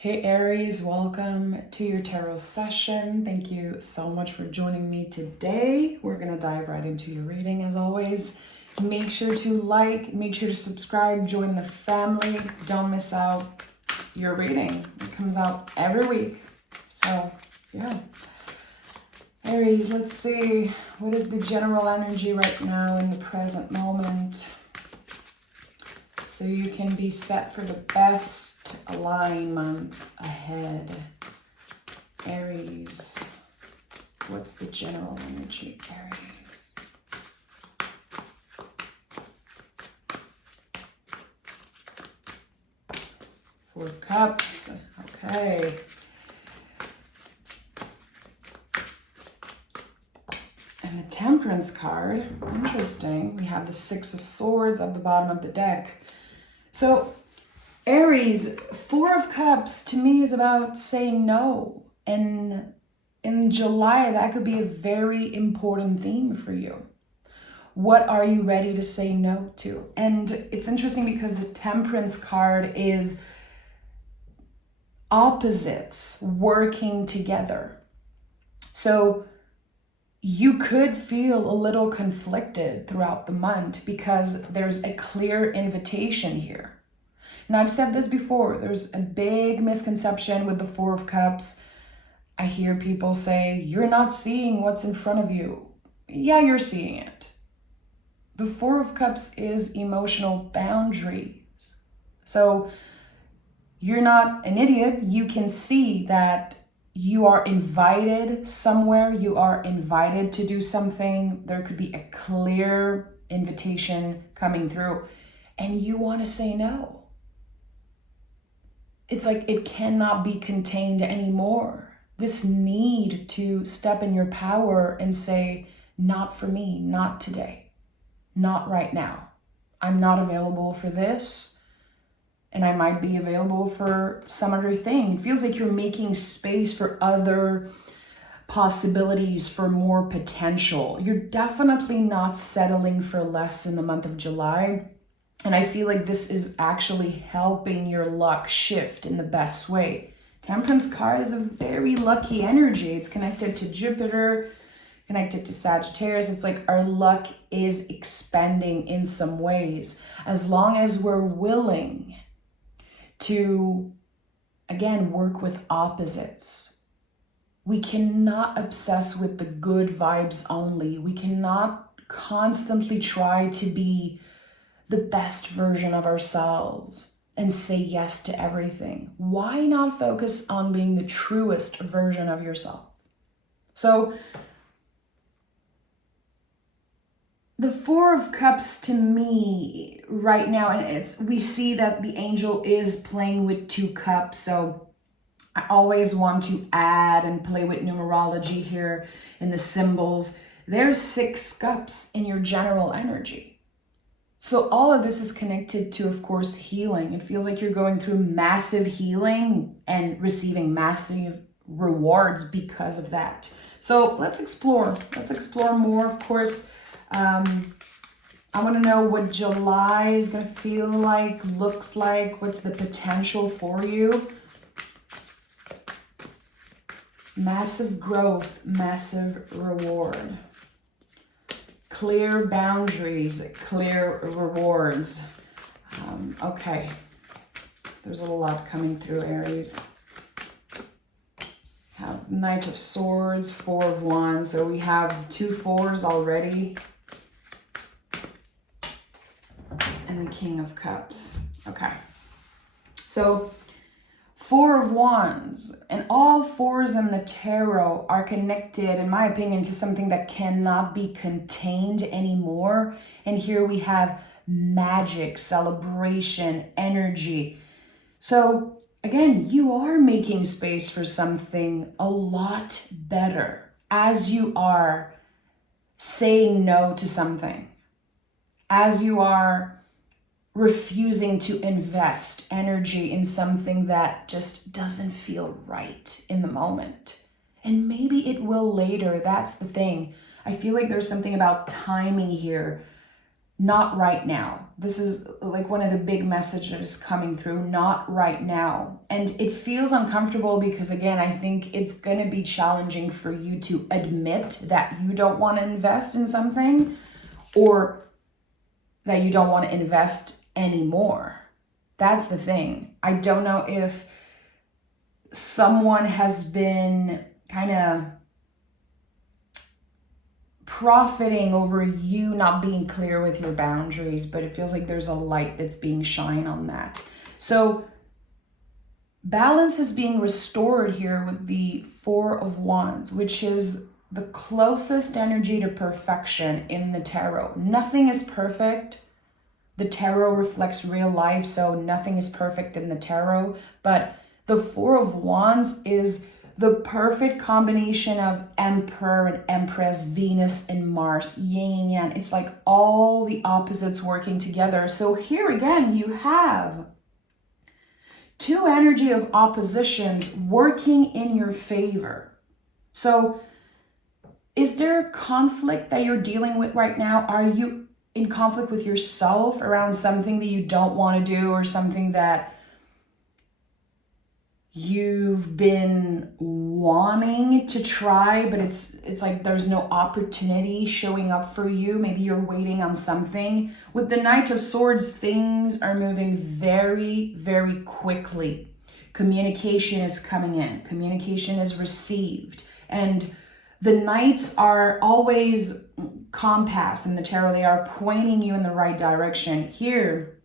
Hey Aries, welcome to your tarot session. Thank you so much for joining me today. We're going to dive right into your reading as always. Make sure to like, make sure to subscribe, join the family. Don't miss out your reading. It comes out every week. So, yeah. Aries, let's see. What is the general energy right now in the present moment? So you can be set for the best alignment ahead. Aries, what's the general energy, Aries? Four of Cups, okay. And the Temperance card, interesting. We have the Six of Swords at the bottom of the deck. So, Aries, Four of Cups to me is about saying no. And in July, that could be a very important theme for you. What are you ready to say no to? And it's interesting because the Temperance card is opposites working together. So, you could feel a little conflicted throughout the month because there's a clear invitation here. And I've said this before, there's a big misconception with the Four of Cups. I hear people say, you're not seeing what's in front of you. Yeah, you're seeing it. The Four of Cups is emotional boundaries. So you're not an idiot. You can see that you are invited somewhere, you are invited to do something. There could be a clear invitation coming through, and you want to say no. It's like it cannot be contained anymore. This need to step in your power and say, not for me, not today, not right now. I'm not available for this. And I might be available for some other thing. It feels like you're making space for other possibilities, for more potential. You're definitely not settling for less in the month of July. And I feel like this is actually helping your luck shift in the best way. Temperance card is a very lucky energy. It's connected to Jupiter, connected to Sagittarius. It's like our luck is expanding in some ways. As long as we're willing to, again, work with opposites. We cannot obsess with the good vibes only. We cannot constantly try to be the best version of ourselves and say yes to everything. Why not focus on being the truest version of yourself? So, the Four of Cups to me right now, and we see that the angel is playing with two cups. So I always want to add and play with numerology here in the symbols. There's 6 cups in your general energy. So all of this is connected to, of course, healing. It feels like you're going through massive healing and receiving massive rewards because of that. So let's explore. Let's explore more, of course. I want to know what July is going to feel like, looks like, what's the potential for you. Massive growth, massive reward. Clear boundaries, clear rewards. Okay, there's a lot coming through, Aries. Have Knight of Swords, Four of Wands. So we have 2 4s already. And the King of Cups. Okay. So 4 of Wands, and all 4s in the tarot are connected, in my opinion, to something that cannot be contained anymore. And here we have magic, celebration, energy. So again, you are making space for something a lot better as you are saying no to something, as you are refusing to invest energy in something that just doesn't feel right in the moment. And maybe it will later. That's the thing. I feel like there's something about timing here. not right now. This is like one of the big messages coming through, not right now. And it feels uncomfortable because, again, I think it's going to be challenging for you to admit that you don't want to invest in something, or that you don't want to invest anymore. That's the thing. I don't know if someone has been kind of profiting over you not being clear with your boundaries, but it feels like there's a light that's being shined on that. So balance is being restored here with the Four of Wands, which is the closest energy to perfection in the tarot. Nothing is perfect. The tarot reflects real life, so nothing is perfect in the tarot, but the Four of Wands is the perfect combination of Emperor and Empress, Venus and Mars, yin and yang. It's like all the opposites working together. So here again, you have two energy of oppositions working in your favor. So is there a conflict that you're dealing with right now? Are you in conflict with yourself around something that you don't want to do, or something that you've been wanting to try, but it's like there's no opportunity showing up for you? Maybe you're waiting on something. With the Knight of Swords, things are moving very, very quickly. Communication is coming in. Communication is received. And the Knights are always compass in the tarot. They are pointing you in the right direction. Here,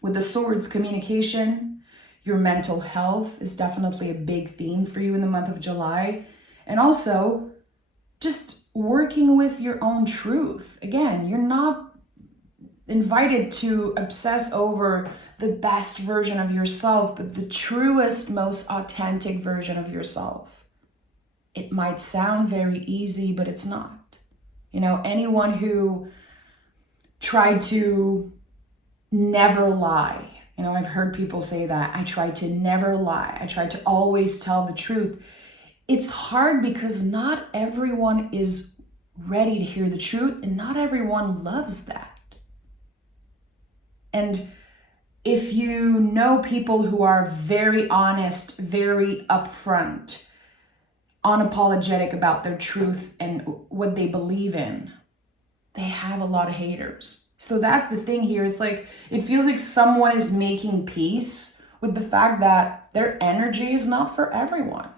with the Swords, communication, your mental health is definitely a big theme for you in the month of July. And also, just working with your own truth. Again, you're not invited to obsess over the best version of yourself, but the truest, most authentic version of yourself. It might sound very easy, but it's not. You know, anyone who tried to never lie, you know, I've heard people say that. I tried to never lie. I tried to always tell the truth. It's hard because not everyone is ready to hear the truth, and not everyone loves that. And if you know people who are very honest, very upfront, unapologetic about their truth and what they believe in, they have a lot of haters. So that's the thing here. It's like, it feels like someone is making peace with the fact that their energy is not for everyone.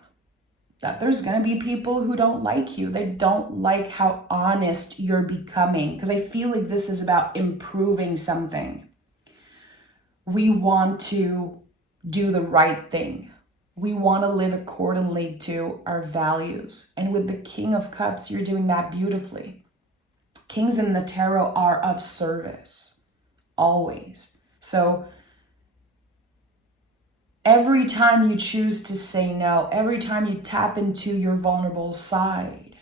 That there's going to be people who don't like you. They don't like how honest you're becoming. Because I feel like this is about improving something. We want to do the right thing. We want to live accordingly to our values. And with the King of Cups, you're doing that beautifully. Kings in the tarot are of service, always. So every time you choose to say no, every time you tap into your vulnerable side,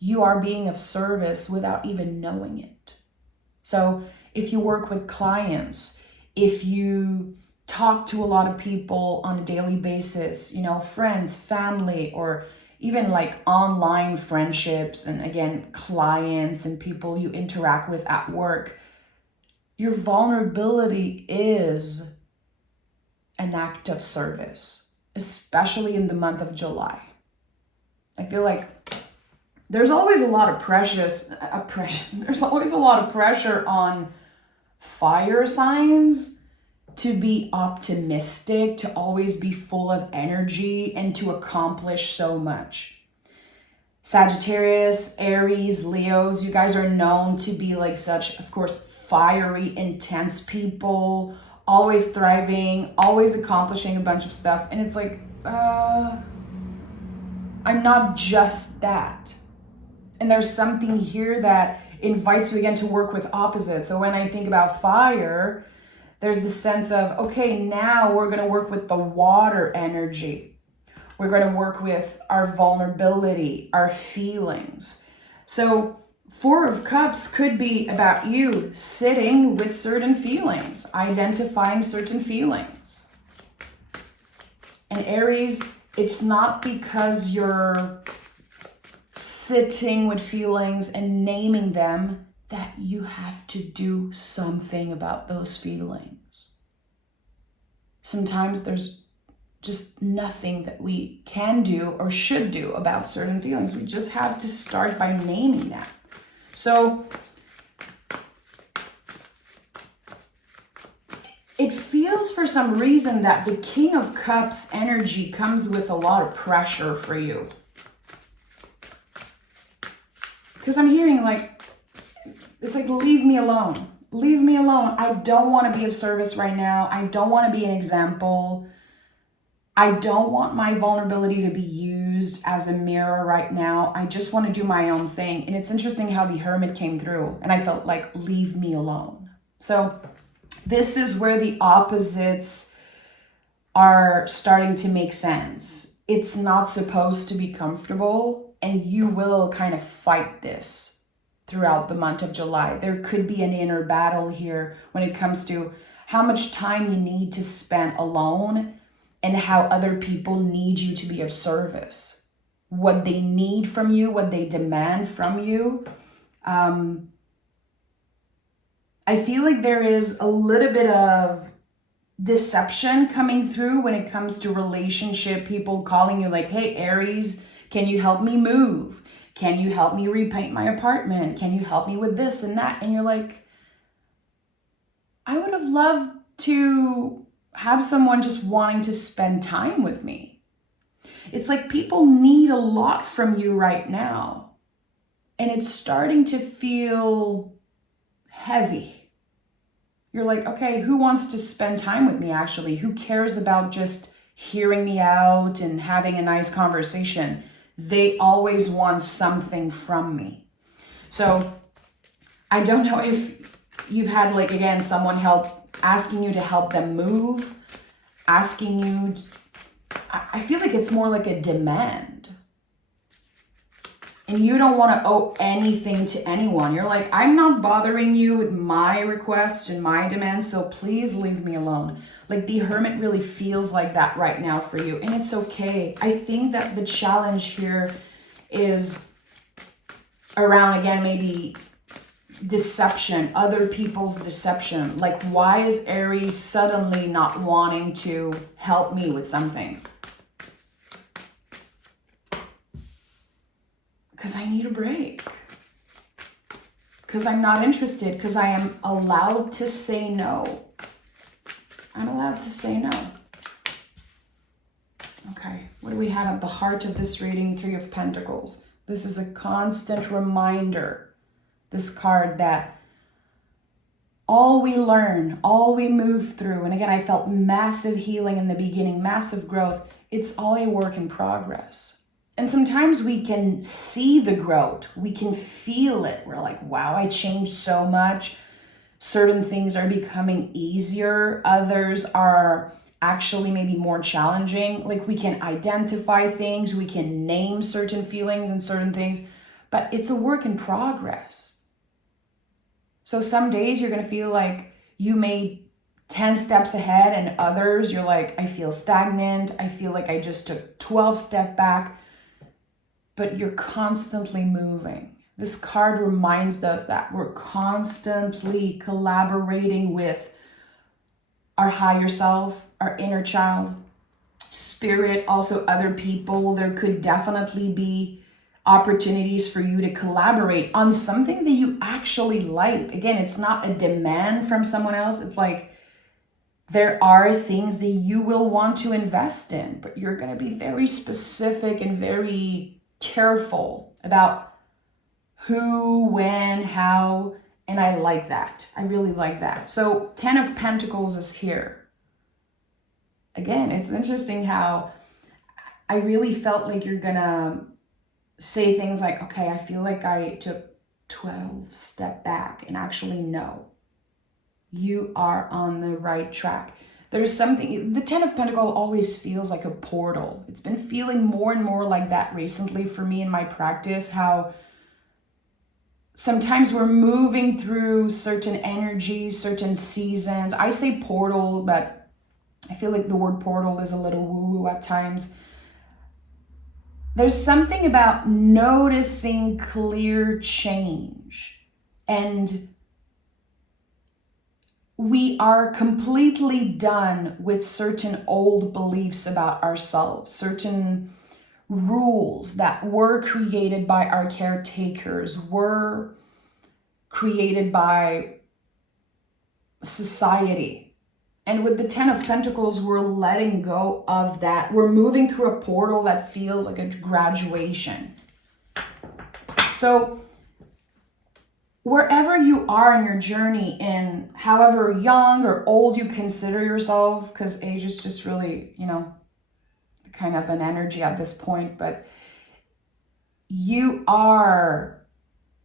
you are being of service without even knowing it. So if you work with clients, if you talk to a lot of people on a daily basis, you know, friends, family, or even like online friendships, and again, clients and people you interact with at work, your vulnerability is an act of service, especially in the month of July. I feel like there's always a lot of there's always a lot of pressure on fire signs to be optimistic, to always be full of energy, and to accomplish so much. Sagittarius, Aries, Leos, you guys are known to be like such, of course, fiery, intense people, always thriving, always accomplishing a bunch of stuff. And it's like, I'm not just that. And there's something here that invites you again to work with opposites. So when I think about fire, there's the sense of, okay, now we're going to work with the water energy. We're going to work with our vulnerability, our feelings. So Four of Cups could be about you sitting with certain feelings, identifying certain feelings. And Aries, it's not because you're sitting with feelings and naming them that you have to do something about those feelings. Sometimes there's just nothing that we can do or should do about certain feelings. We just have to start by naming them. So it feels for some reason that the King of Cups energy comes with a lot of pressure for you. Because I'm hearing like, it's like, leave me alone. Leave me alone. I don't want to be of service right now. I don't want to be an example. I don't want my vulnerability to be used as a mirror right now. I just want to do my own thing. And it's interesting how the Hermit came through and I felt like, leave me alone. So this is where the opposites are starting to make sense. It's not supposed to be comfortable, and you will kind of fight this throughout the month of July. There could be an inner battle here when it comes to how much time you need to spend alone and how other people need you to be of service. What they need from you, what they demand from you. I feel like there is a little bit of deception coming through when it comes to relationship, people calling you like, hey, Aries, can you help me move? Can you help me repaint my apartment? Can you help me with this and that? And you're like, I would have loved to have someone just wanting to spend time with me. It's like people need a lot from you right now. And it's starting to feel heavy. You're like, okay, who wants to spend time with me actually? Who cares about just hearing me out and having a nice conversation? They always want something from me. So I don't know if you've had, like, again, someone asking you to help them move, asking you, I feel like it's more like a demand. And you don't want to owe anything to anyone. You're like, I'm not bothering you with my requests and my demands, so please leave me alone. Like the Hermit really feels like that right now for you, and it's okay. I think that the challenge here is around, again, maybe deception, other people's deception. Like, why is Aries suddenly not wanting to help me with something? Because I need a break. Because I'm not interested. Because I am allowed to say no. I'm allowed to say no. Okay, what do we have at the heart of this reading? Three of Pentacles. This is a constant reminder, this card, that all we learn, all we move through, and again, I felt massive healing in the beginning, massive growth. It's all a work in progress. And sometimes we can see the growth. We can feel it. We're like, wow, I changed so much. Certain things are becoming easier. Others are actually maybe more challenging. Like, we can identify things. We can name certain feelings and certain things. But it's a work in progress. So some days you're going to feel like you made 10 steps ahead, and others you're like, I feel stagnant. I feel like I just took 12 steps back. But you're constantly moving. This card reminds us that we're constantly collaborating with our higher self, our inner child, spirit, also other people. There could definitely be opportunities for you to collaborate on something that you actually like. Again, it's not a demand from someone else. It's like there are things that you will want to invest in, but you're going to be very specific and very careful about who, when, how, and I like that. I really like that. So 10 of Pentacles is here. Again, it's interesting how I really felt like you're gonna say things like, okay, I feel like I took 12 step back, and actually no, you are on the right track. There's something, the 10 of Pentacles always feels like a portal. It's been feeling more and more like that recently for me in my practice, how sometimes we're moving through certain energies, certain seasons. I say portal, but I feel like the word portal is a little woo-woo at times. There's something about noticing clear change And we are completely done with certain old beliefs about ourselves, certain rules that were created by our caretakers, were created by society. And with the 10 of Pentacles, we're letting go of that. We're moving through a portal that feels like a graduation. So wherever you are in your journey, and however young or old you consider yourself, because age is just really, kind of an energy at this point, but you are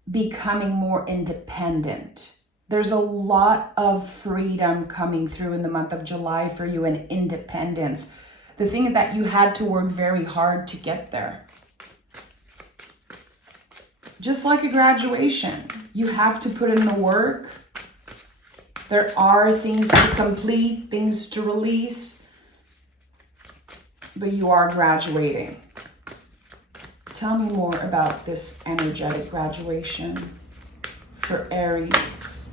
becoming more independent. There's a lot of freedom coming through in the month of July for you, and independence. The thing is that you had to work very hard to get there. Just like a graduation, you have to put in the work. There are things to complete, things to release, but you are graduating. Tell me more about this energetic graduation for Aries.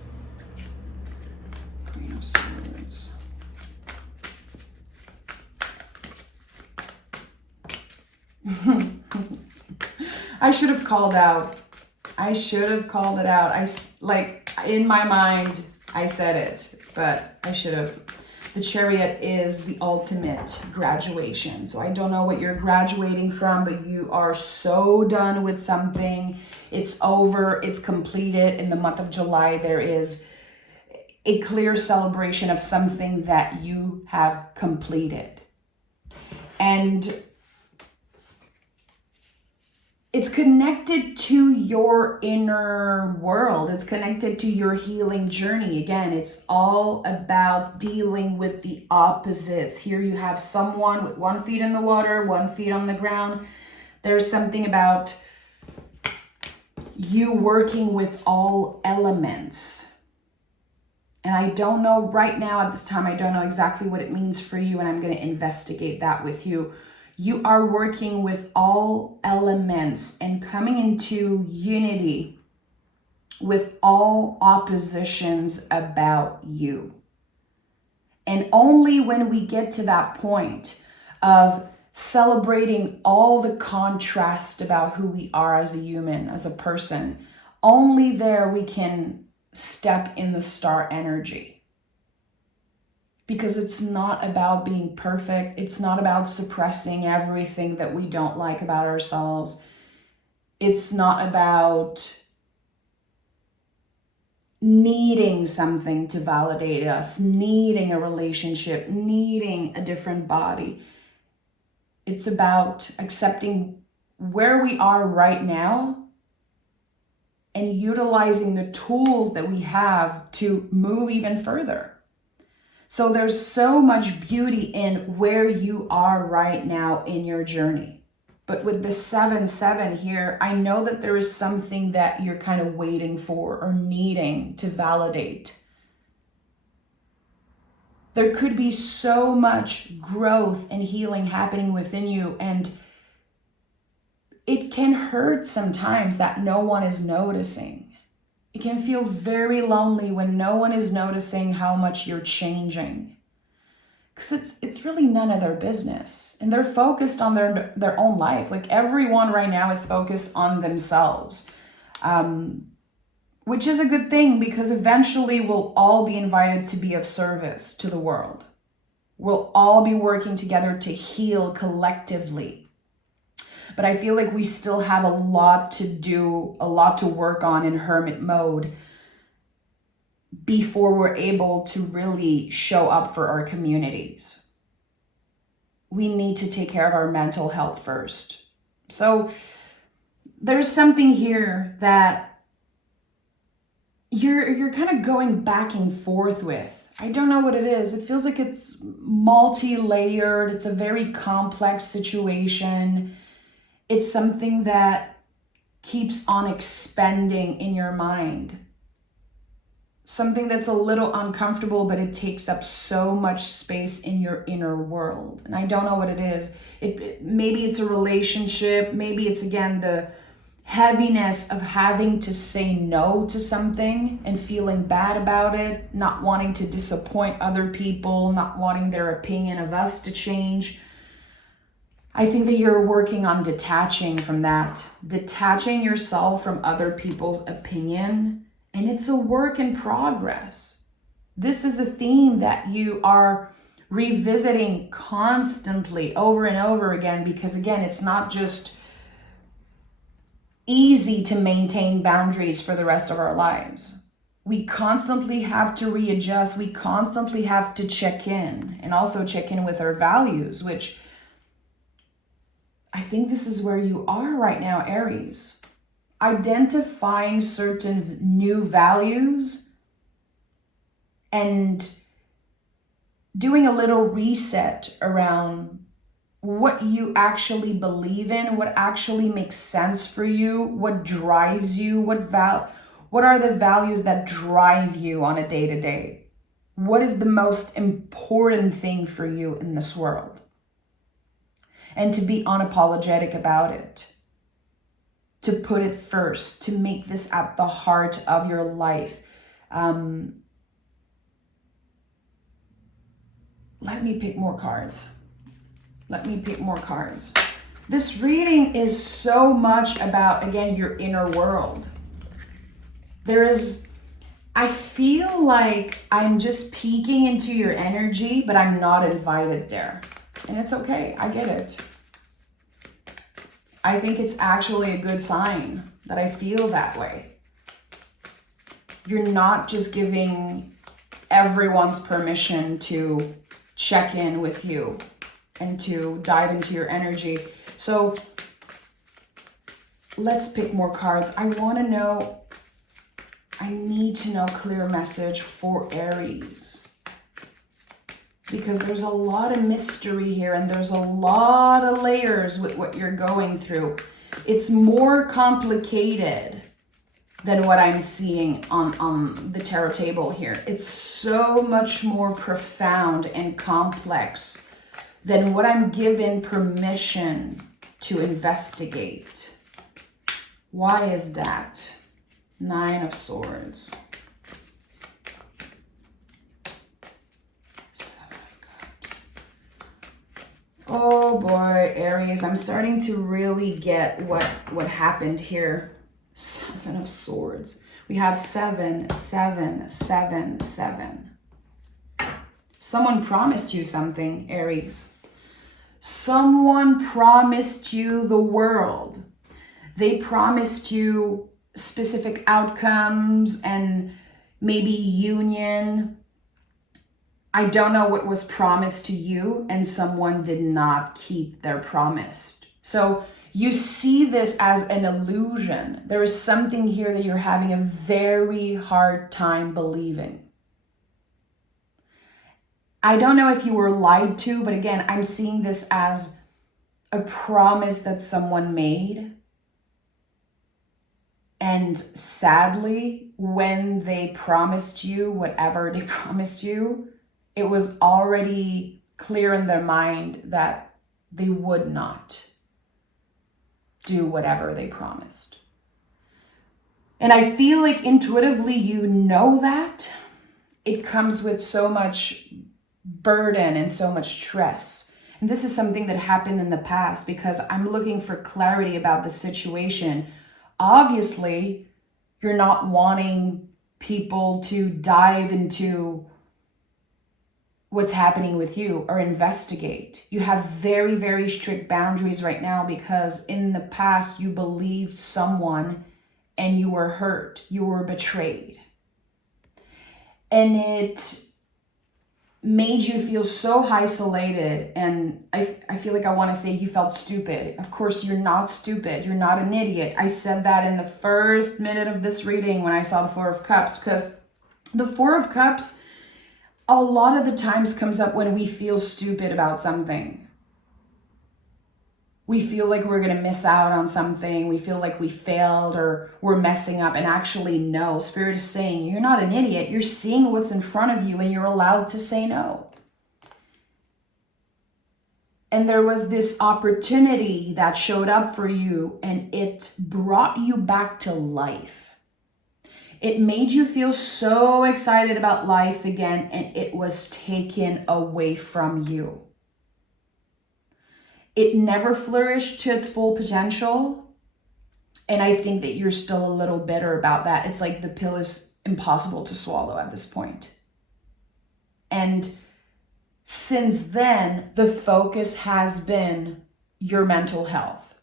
Queen of Swords. I should have called out. I should have called it out. In my mind, I said it, but I should have. The Chariot is the ultimate graduation. So I don't know what you're graduating from, but you are so done with something. It's over. It's completed. In the month of July, there is a clear celebration of something that you have completed. And it's connected to your inner world. It's connected to your healing journey. Again, it's all about dealing with the opposites. Here you have someone with 1 foot in the water, 1 foot on the ground. There's something about you working with all elements. And I don't know right now at this time, I don't know exactly what it means for you, and I'm going to investigate that with you. You are working with all elements and coming into unity with all oppositions about you. And only when we get to that point of celebrating all the contrast about who we are as a human, as a person, only there we can step in the star energy. Because it's not about being perfect. It's not about suppressing everything that we don't like about ourselves. It's not about needing something to validate us, needing a relationship, needing a different body. It's about accepting where we are right now and utilizing the tools that we have to move even further. So there's so much beauty in where you are right now in your journey. But with the 7-7 here, I know that there is something that you're kind of waiting for or needing to validate. There could be so much growth and healing happening within you, and it can hurt sometimes that no one is noticing. It can feel very lonely when no one is noticing how much you're changing. Because it's really none of their business. And they're focused on their own life. Like everyone right now is focused on themselves. Which is a good thing, because eventually we'll all be invited to be of service to the world. We'll all be working together to heal collectively. But I feel like we still have a lot to do, a lot to work on in hermit mode before we're able to really show up for our communities. We need to take care of our mental health first. So there's something here that you're kind of going back and forth with. I don't know what it is. It feels like it's multi-layered. It's a very complex situation. It's something that keeps on expanding in your mind. Something that's a little uncomfortable, but it takes up so much space in your inner world. And I don't know what it is. Maybe it's a relationship. Maybe it's, again, the heaviness of having to say no to something and feeling bad about it, not wanting to disappoint other people, not wanting their opinion of us to change. I think that you're working on detaching from that, detaching yourself from other people's opinion, and it's a work in progress. This is a theme that you are revisiting constantly over and over again, because again, it's not just easy to maintain boundaries for the rest of our lives. We constantly have to readjust. We constantly have to check in, and also check in with our values, which I think this is where you are right now, Aries. Identifying certain new values and doing a little reset around what you actually believe in, what actually makes sense for you, what drives you, what are the values that drive you on a day-to-day? What is the most important thing for you in this world? And to be unapologetic about it. To put it first, to make this at the heart of your life. Let me pick more cards. This reading is so much about, again, your inner world. I feel like I'm just peeking into your energy, but I'm not invited there. And it's okay, I get it. I think it's actually a good sign that I feel that way. You're not just giving everyone's permission to check in with you and to dive into your energy. So let's pick more cards. I need to know clear message for Aries. Because there's a lot of mystery here and there's a lot of layers with what you're going through. It's more complicated than what I'm seeing on the tarot table here. It's so much more profound and complex than what I'm given permission to investigate. Why is that? 9 of Swords. 7 of Cups. Oh boy, Aries, I'm starting to really get what happened here. 7 of Swords. We have 7, 7, 7, 7. Someone promised you something, Aries. Someone promised you the world. They promised you specific outcomes and maybe union. I don't know what was promised to you, and someone did not keep their promise. So you see this as an illusion. There is something here that you're having a very hard time believing. I don't know if you were lied to, but again, I'm seeing this as a promise that someone made. And sadly, when they promised you whatever they promised you, it was already clear in their mind that they would not do whatever they promised. And I feel like intuitively you know that. It comes with so much burden and so much stress. And this is something that happened in the past because I'm looking for clarity about the situation. Obviously, you're not wanting people to dive into what's happening with you or investigate. You have very, very strict boundaries right now because in the past you believed someone and you were hurt, you were betrayed. And it made you feel so isolated, and I feel like I want to say you felt stupid. Of course, you're not stupid. You're not an idiot. I said that in the first minute of this reading when I saw the 4 of Cups, because the 4 of Cups a lot of the times comes up when we feel stupid about something. We feel like we're going to miss out on something. We feel like we failed or we're messing up. And actually, no. Spirit is saying, you're not an idiot. You're seeing what's in front of you and you're allowed to say no. And there was this opportunity that showed up for you, and it brought you back to life. It made you feel so excited about life again, and it was taken away from you. It never flourished to its full potential. And I think that you're still a little bitter about that. It's like the pill is impossible to swallow at this point. And since then, the focus has been your mental health.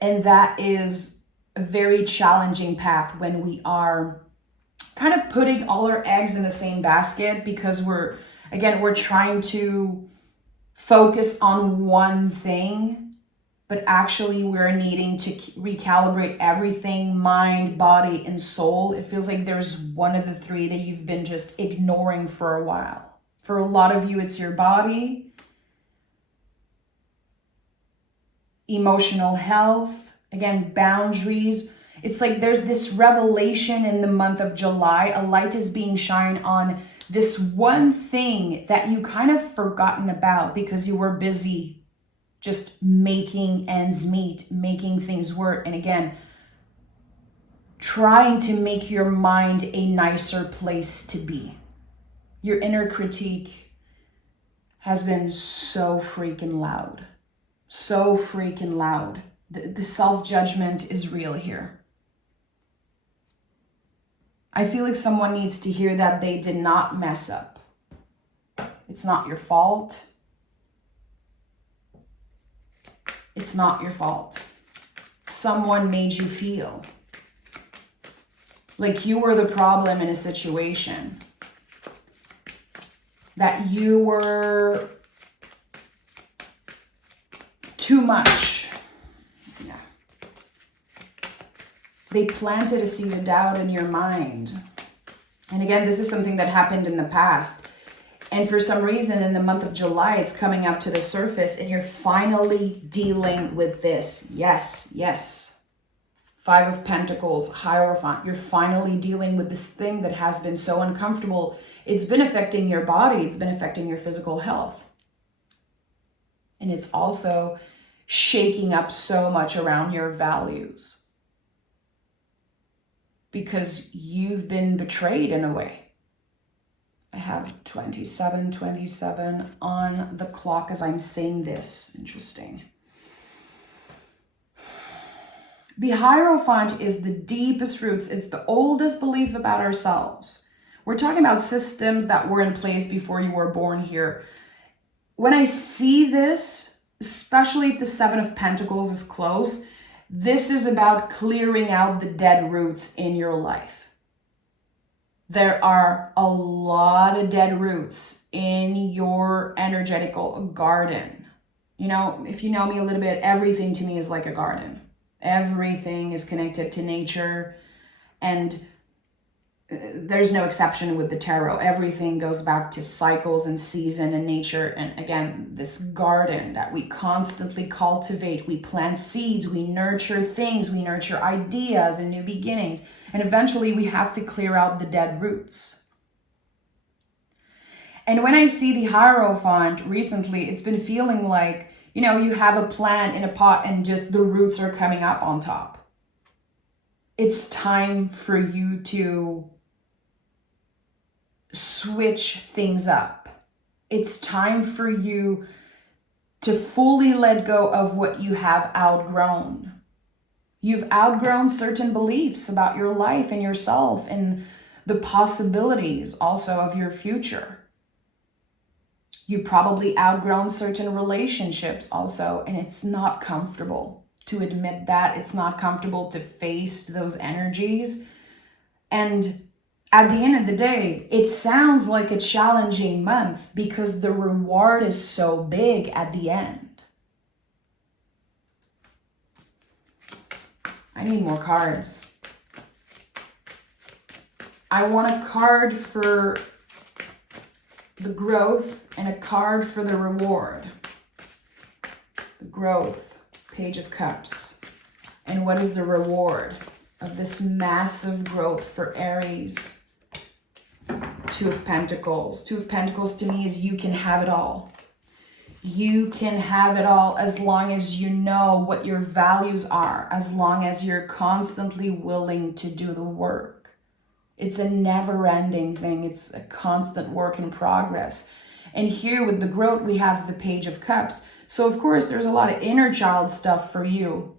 And that is a very challenging path when we are kind of putting all our eggs in the same basket, because we're trying to focus on one thing, but actually we're needing to recalibrate everything, mind, body, and soul. It feels like there's one of the three that you've been just ignoring for a while. For a lot of you, it's your body, emotional health, again, boundaries. It's like there's this revelation in the month of July. A light is being shined on this one thing that you kind of forgotten about because you were busy just making ends meet, making things work. And again, trying to make your mind a nicer place to be. Your inner critique has been so freaking loud. So freaking loud. The self-judgment is real here. I feel like someone needs to hear that they did not mess up. It's not your fault. It's not your fault. Someone made you feel like you were the problem in a situation. That you were too much. Yeah. They planted a seed of doubt in your mind. And again, this is something that happened in the past. And for some reason, in the month of July, it's coming up to the surface and you're finally dealing with this. Yes, yes. 5 of Pentacles, Hierophant. You're finally dealing with this thing that has been so uncomfortable. It's been affecting your body. It's been affecting your physical health. And it's also shaking up so much around your values. Because you've been betrayed in a way. I have 27 on the clock as I'm saying this. Interesting. The Hierophant is the deepest roots. It's the oldest belief about ourselves. We're talking about systems that were in place before you were born here. When I see this, especially if the 7 of Pentacles is close, this is about clearing out the dead roots in your life. There are a lot of dead roots in your energetical garden. You know, if you know me a little bit, everything to me is like a garden. Everything is connected to nature, and there's no exception with the tarot. Everything goes back to cycles and season and nature. And again, this garden that we constantly cultivate, we plant seeds, we nurture things, we nurture ideas and new beginnings. And eventually we have to clear out the dead roots. And when I see the Hierophant recently, it's been feeling like, you know, you have a plant in a pot and just the roots are coming up on top. It's time for you to switch things up. It's time for you to fully let go of what you have outgrown. You've outgrown certain beliefs about your life and yourself and the possibilities also of your future. You've probably outgrown certain relationships also, and it's not comfortable to admit that. It's not comfortable to face those energies. And at the end of the day, it sounds like a challenging month because the reward is so big at the end. I need more cards. I want a card for the growth and a card for the reward. The growth, Page of Cups. And what is the reward of this massive growth for Aries? 2 of Pentacles. 2 of Pentacles to me is you can have it all. You can have it all as long as you know what your values are, as long as you're constantly willing to do the work. It's a never-ending thing. It's a constant work in progress. And here with the growth, we have the Page of Cups. So of course, there's a lot of inner child stuff for you.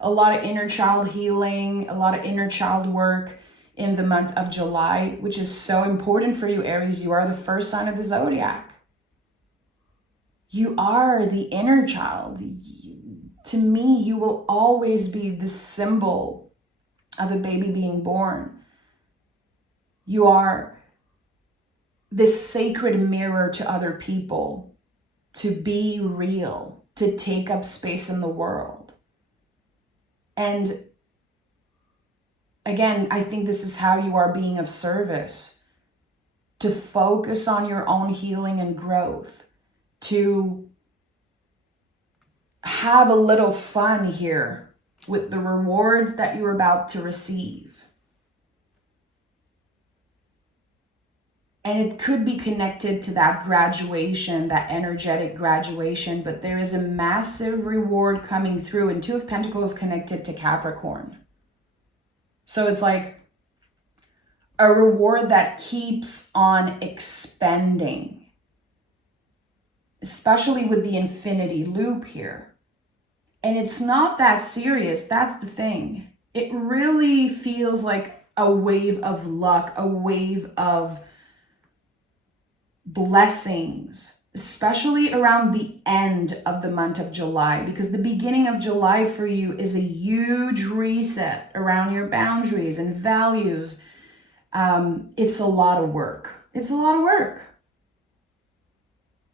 A lot of inner child healing, a lot of inner child work in the month of July, which is so important for you, Aries. You are the first sign of the zodiac. You are the inner child. To me, you will always be the symbol of a baby being born. You are this sacred mirror to other people, to be real, to take up space in the world. And again, I think this is how you are being of service, to focus on your own healing and growth, to have a little fun here with the rewards that you're about to receive. And it could be connected to that graduation, that energetic graduation, but there is a massive reward coming through. And Two of Pentacles connected to Capricorn. So it's like a reward that keeps on expanding, especially with the infinity loop here. And it's not that serious. That's the thing. It really feels like a wave of luck, a wave of blessings, especially around the end of the month of July, because the beginning of July for you is a huge reset around your boundaries and values. It's a lot of work. It's a lot of work.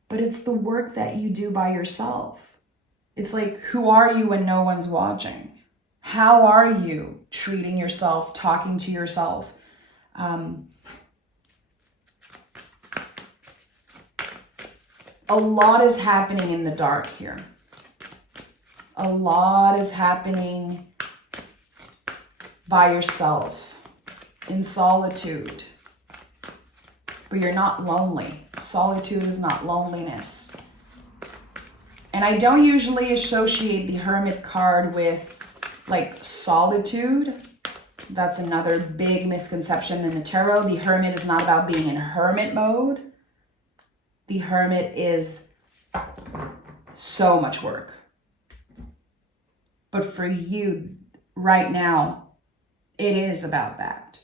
But it's the work that you do by yourself. It's like, who are you when no one's watching? How are you treating yourself, talking to yourself? A lot is happening in the dark here. A lot is happening by yourself, in solitude. But you're not lonely. Solitude is not loneliness. And I don't usually associate the Hermit card with like solitude. That's another big misconception in the tarot. The Hermit is not about being in hermit mode. The Hermit is so much work. But for you right now, it is about that.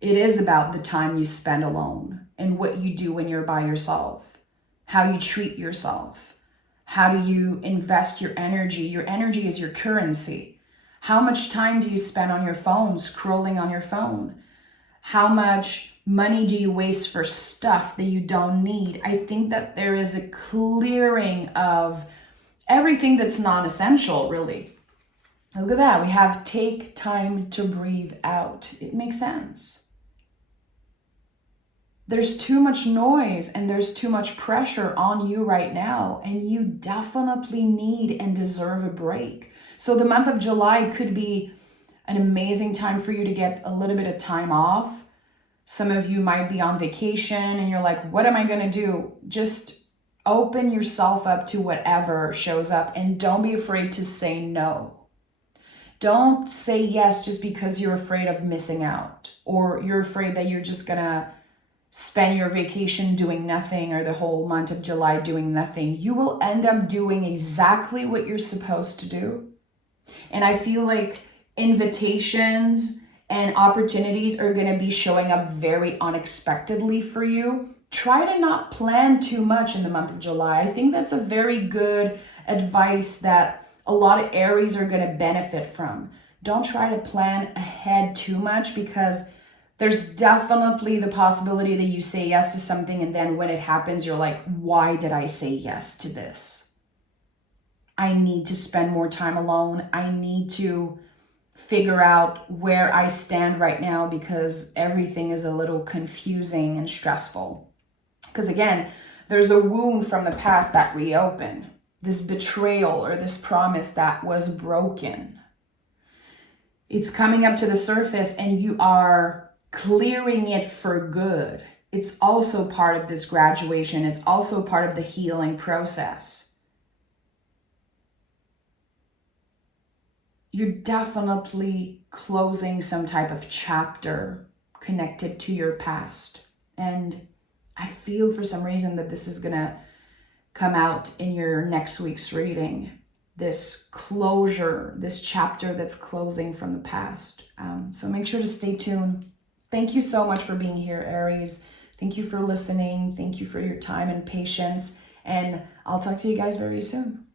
It is about the time you spend alone and what you do when you're by yourself, how you treat yourself, how do you invest your energy. Your energy is your currency. How much time do you spend on your phone, scrolling on your phone? How much money do you waste for stuff that you don't need? I think that there is a clearing of everything that's non-essential, really. Look at that. We have take time to breathe out. It makes sense. There's too much noise and there's too much pressure on you right now, and you definitely need and deserve a break. So the month of July could be an amazing time for you to get a little bit of time off. Some of you might be on vacation and you're like, what am I going to do? Just open yourself up to whatever shows up, and don't be afraid to say no. Don't say yes just because you're afraid of missing out, or you're afraid that you're just going to spend your vacation doing nothing, or the whole month of July doing nothing. You will end up doing exactly what you're supposed to do. And I feel like invitations and opportunities are going to be showing up very unexpectedly for you. Try to not plan too much in the month of July. I think that's a very good advice that a lot of Aries are going to benefit from. Don't try to plan ahead too much, because there's definitely the possibility that you say yes to something and then when it happens, you're like, why did I say yes to this? I need to spend more time alone. I need to figure out where I stand right now, because everything is a little confusing and stressful. Because again, there's a wound from the past that reopened, this betrayal or this promise that was broken. It's coming up to the surface and you are clearing it for good. it's also part of this graduation. It's also part of the healing process. You're definitely closing some type of chapter connected to your past. And I feel for some reason that this is going to come out in your next week's reading. This closure, this chapter that's closing from the past. So make sure to stay tuned. Thank you so much for being here, Aries. Thank you for listening. Thank you for your time and patience. And I'll talk to you guys very soon.